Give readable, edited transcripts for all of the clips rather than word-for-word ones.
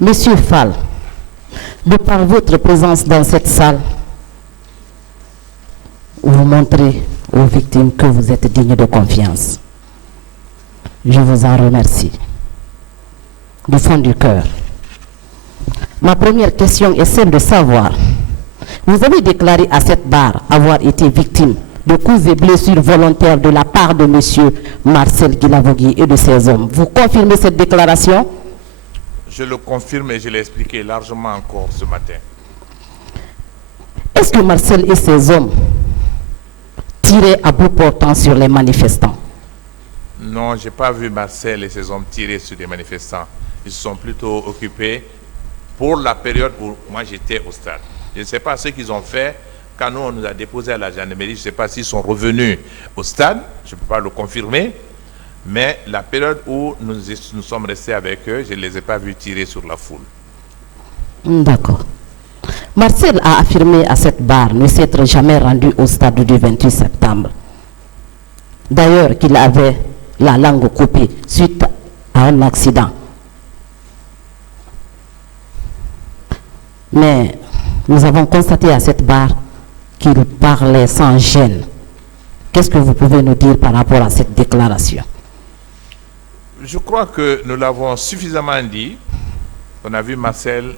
Monsieur Fall, de par votre présence dans cette salle, vous montrez aux victimes que vous êtes digne de confiance. Je vous en remercie du fond du cœur. Ma première question est celle de savoir, vous avez déclaré à cette barre avoir été victime de coups et blessures volontaires de la part de monsieur Marcel Guilavogui et de ses hommes. Vous confirmez cette déclaration? Je le confirme et je l'ai expliqué largement encore ce matin. Est-ce que Marcel et ses hommes tiraient à bout portant sur les manifestants? Non, je n'ai pas vu Marcel et ses hommes tirer sur des manifestants. Ils se sont plutôt occupés pour la période où moi j'étais au stade. Je ne sais pas ce qu'ils ont fait quand nous on nous a déposé à la gendarmerie. Je ne sais pas s'ils sont revenus au stade, je ne peux pas le confirmer. Mais la période où nous sommes restés avec eux, je ne les ai pas vus tirer sur la foule. D'accord. Marcel a affirmé à cette barre ne s'être jamais rendu au stade du 28 septembre. D'ailleurs, qu'il avait la langue coupée suite à un accident. Mais nous avons constaté à cette barre qu'il parlait sans gêne. Qu'est-ce que vous pouvez nous dire par rapport à cette déclaration? Je crois que nous l'avons suffisamment dit. On a vu Marcel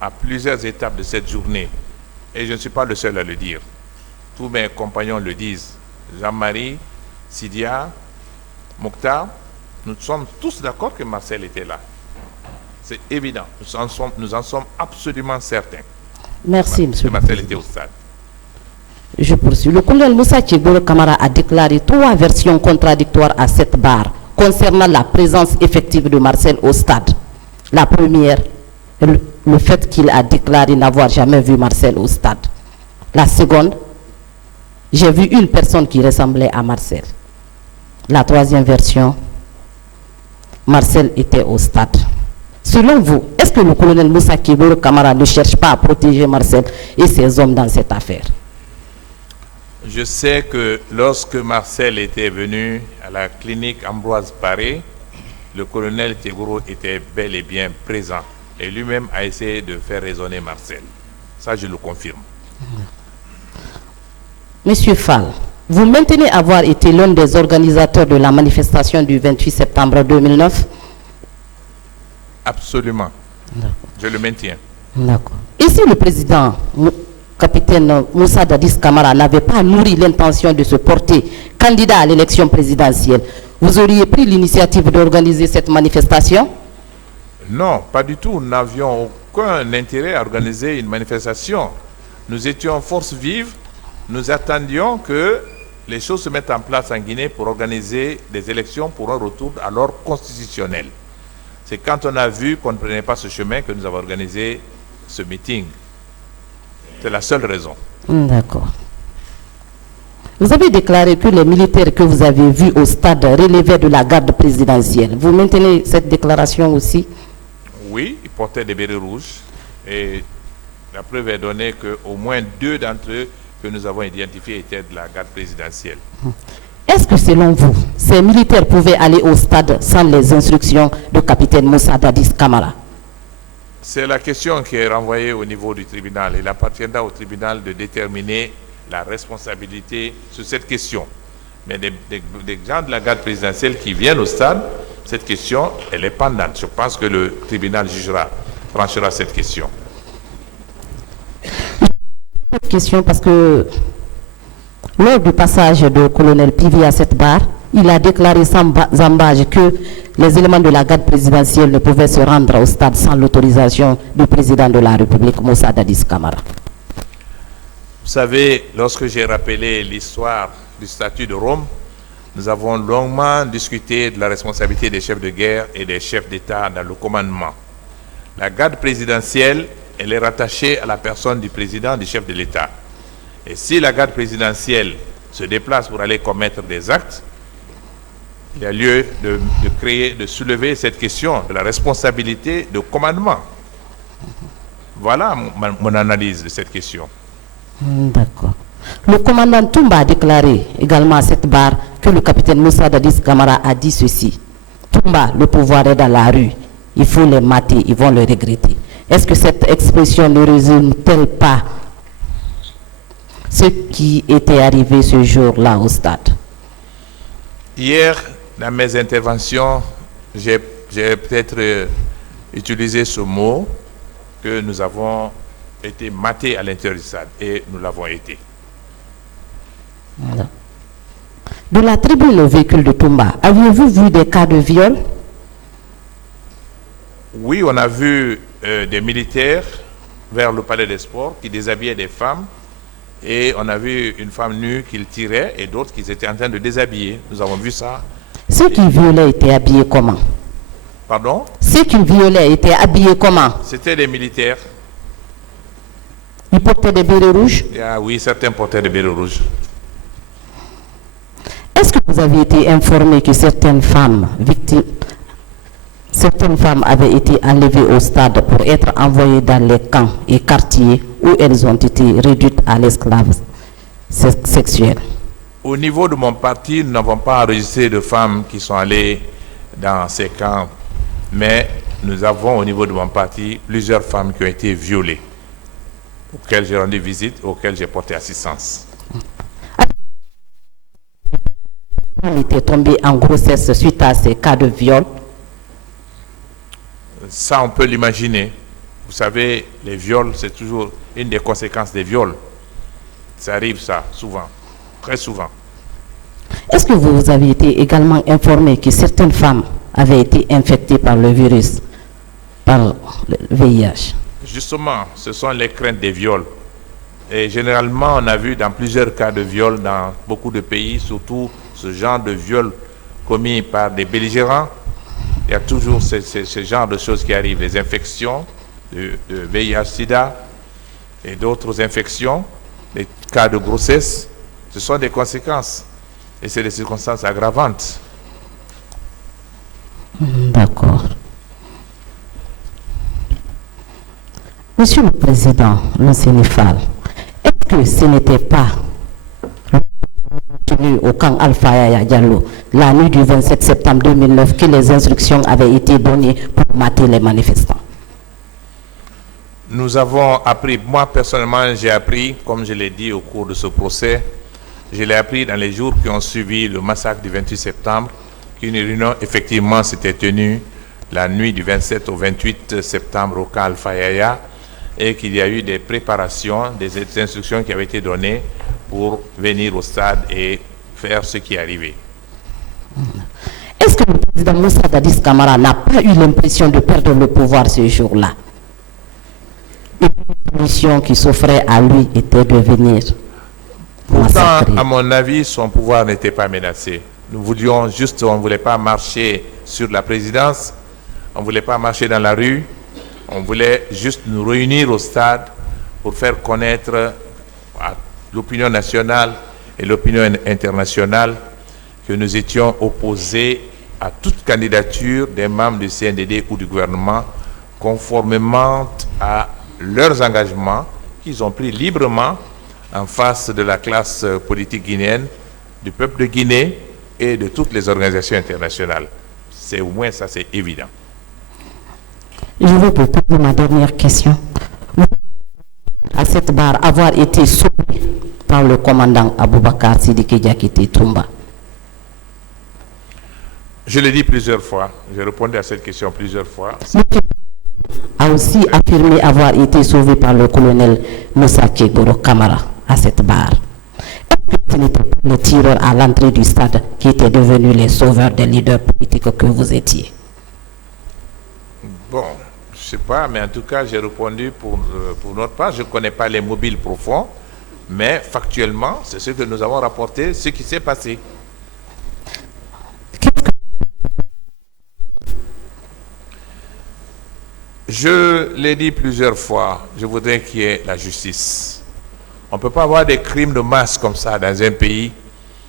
à plusieurs étapes de cette journée. Et je ne suis pas le seul à le dire. Tous mes compagnons le disent. Jean-Marie, Sidia, Mokhtar, nous sommes tous d'accord que Marcel était là. C'est évident. Nous en sommes absolument certains. Merci, monsieur. Que Marcel était au stade. Je poursuis. Le colonel Moussa Tchegoro Kamara a déclaré 3 versions contradictoires à cette barre concernant la présence effective de Marcel au stade. La première, le fait qu'il a déclaré n'avoir jamais vu Marcel au stade. La seconde, j'ai vu une personne qui ressemblait à Marcel. La troisième version, Marcel était au stade. Selon vous, est-ce que le colonel Moussa Tchegoro Kamara ne cherche pas à protéger Marcel et ses hommes dans cette affaire? Je sais que lorsque Marcel était venu à la clinique Ambroise Paré, le colonel Tchegoro était bel et bien présent. Et lui-même a essayé de faire raisonner Marcel. Ça, je le confirme. Monsieur Fall, vous maintenez avoir été l'un des organisateurs de la manifestation du 28 septembre 2009? Absolument. Je le maintiens. D'accord. Et si le président, capitaine Moussa Dadis Camara, n'avait pas nourri l'intention de se porter candidat à l'élection présidentielle, vous auriez pris l'initiative d'organiser cette manifestation? Non, pas du tout. Nous n'avions aucun intérêt à organiser une manifestation. Nous étions force vive. Nous attendions que les choses se mettent en place en Guinée pour organiser des élections pour un retour à l'ordre constitutionnel. C'est quand on a vu qu'on ne prenait pas ce chemin que nous avons organisé ce meeting. C'est la seule raison. D'accord. Vous avez déclaré que les militaires que vous avez vus au stade relevaient de la garde présidentielle. Vous maintenez cette déclaration aussi? Oui, ils portaient des bérets rouges. Et la preuve est donnée qu'au moins 2 d'entre eux que nous avons identifiés étaient de la garde présidentielle. Est-ce que selon vous, ces militaires pouvaient aller au stade sans les instructions du capitaine Moussa Dadis Camara? C'est la question qui est renvoyée au niveau du tribunal. Il appartiendra au tribunal de déterminer la responsabilité sur cette question. Mais des gens de la garde présidentielle qui viennent au stade, cette question, elle est pendante. Je pense que le tribunal tranchera cette question. Cette question parce que lors du passage de colonel Pivi à cette barre, il a déclaré sans zambage que les éléments de la garde présidentielle ne pouvaient se rendre au stade sans l'autorisation du président de la République, Moussa Dadis Camara. Vous savez, lorsque j'ai rappelé l'histoire du statut de Rome, nous avons longuement discuté de la responsabilité des chefs de guerre et des chefs d'État dans le commandement. La garde présidentielle, elle est rattachée à la personne du président, du chef de l'État. Et si la garde présidentielle se déplace pour aller commettre des actes, il y a lieu de soulever cette question de la responsabilité de commandement. Voilà mon analyse de cette question. D'accord. Le commandant Toumba a déclaré également à cette barre que le capitaine Moussa Dadis Camara a dit ceci. Toumba, le pouvoir est dans la rue. il faut les mater, ils vont le regretter. Est-ce que cette expression ne résume-t-elle pas ce qui était arrivé ce jour-là au stade? Hier, dans mes interventions, j'ai peut-être utilisé ce mot, que nous avons été matés à l'intérieur du stade, et nous l'avons été. Voilà. De la tribune au véhicule de Toumba, aviez-vous vu des cas de viol? Oui, on a vu des militaires vers le palais des sports qui déshabillaient des femmes, et on a vu une femme nue qu'ils tiraient et d'autres qui étaient en train de déshabiller. Nous avons vu ça. Ceux qui violaient étaient habillés comment? Pardon? Ceux qui violaient étaient habillés comment? C'était des militaires. Ils portaient des bérets rouges? Ah oui, certains portaient des bérets rouges. Est-ce que vous avez été informé que certaines femmes avaient été enlevées au stade pour être envoyées dans les camps et quartiers où elles ont été réduites à l'esclavage sexuel? Au niveau de mon parti, nous n'avons pas enregistré de femmes qui sont allées dans ces camps, mais nous avons au niveau de mon parti plusieurs femmes qui ont été violées, auxquelles j'ai rendu visite, auxquelles j'ai porté assistance. Elle était tombée en grossesse suite à ces cas de viol? Ça, on peut l'imaginer. Vous savez, les viols, c'est toujours une des conséquences des viols. Ça arrive, ça, souvent, très souvent. Est-ce que vous avez été également informé que certaines femmes avaient été infectées par le virus, par le VIH? Justement, ce sont les craintes des viols. Et généralement, on a vu dans plusieurs cas de viol dans beaucoup de pays, surtout ce genre de viol commis par des belligérants. Il y a toujours ce genre de choses qui arrivent, les infections de VIH-Sida et d'autres infections, les cas de grossesse. Ce sont des conséquences et c'est des circonstances aggravantes. D'accord. Monsieur le Président, le Sénégal, est-ce que ce n'était pas tenu au camp Alpha Yaya Diallo la nuit du 27 septembre 2009 que les instructions avaient été données pour mater les manifestants? Nous avons appris, moi personnellement j'ai appris, comme je l'ai dit au cours de ce procès, je l'ai appris dans les jours qui ont suivi le massacre du 28 septembre, qu'une réunion effectivement s'était tenue la nuit du 27 au 28 septembre au camp Alpha Yaya et qu'il y a eu des préparations, des instructions qui avaient été données pour venir au stade et faire ce qui est arrivé. Est-ce que le président Moussa Dadis Camara n'a pas eu l'impression de perdre le pouvoir ce jour-là? Une mission qui s'offrait à lui était de venir massacrer. Pourtant, à mon avis, son pouvoir n'était pas menacé. Nous voulions juste, on ne voulait pas marcher sur la présidence, on ne voulait pas marcher dans la rue, on voulait juste nous réunir au stade pour faire connaître à l'opinion nationale et l'opinion internationale que nous étions opposés à toute candidature des membres du CNDD ou du gouvernement conformément à leurs engagements qu'ils ont pris librement en face de la classe politique guinéenne, du peuple de Guinée et de toutes les organisations internationales. C'est au moins ça, c'est évident. Je vais vous poser ma dernière question. À cette barre, avoir été sauvé par le commandant Aboubakar Sidiki Diakité Toumba. Je l'ai dit plusieurs fois, j'ai répondu à cette question plusieurs fois. A aussi affirmé avoir été sauvé par le colonel Moussa Tchegoro Kamara à cette barre. Est-ce que ce n'était pas les tireurs à l'entrée du stade qui étaient devenus les sauveurs des leaders politiques que vous étiez? Bon, je ne sais pas, mais en tout cas, j'ai répondu pour notre part. Je ne connais pas les mobiles profonds, mais factuellement, c'est ce que nous avons rapporté, ce qui s'est passé. Je l'ai dit plusieurs fois, je voudrais qu'il y ait la justice. On ne peut pas avoir des crimes de masse comme ça dans un pays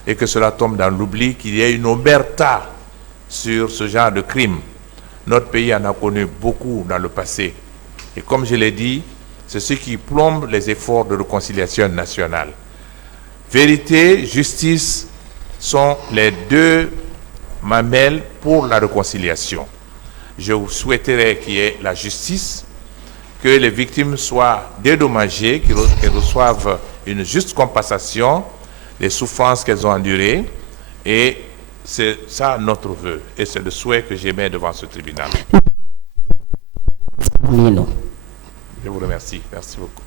et que cela tombe dans l'oubli, qu'il y ait une omerta sur ce genre de crimes. Notre pays en a connu beaucoup dans le passé. Et comme je l'ai dit, c'est ce qui plombe les efforts de réconciliation nationale. Vérité, justice sont les deux mamelles pour la réconciliation. Je souhaiterais qu'il y ait la justice, que les victimes soient dédommagées, qu'elles reçoivent une juste compensation des souffrances qu'elles ont endurées. Et c'est ça notre vœu. Et c'est le souhait que j'émets devant ce tribunal. Mino. Je vous remercie. Merci beaucoup.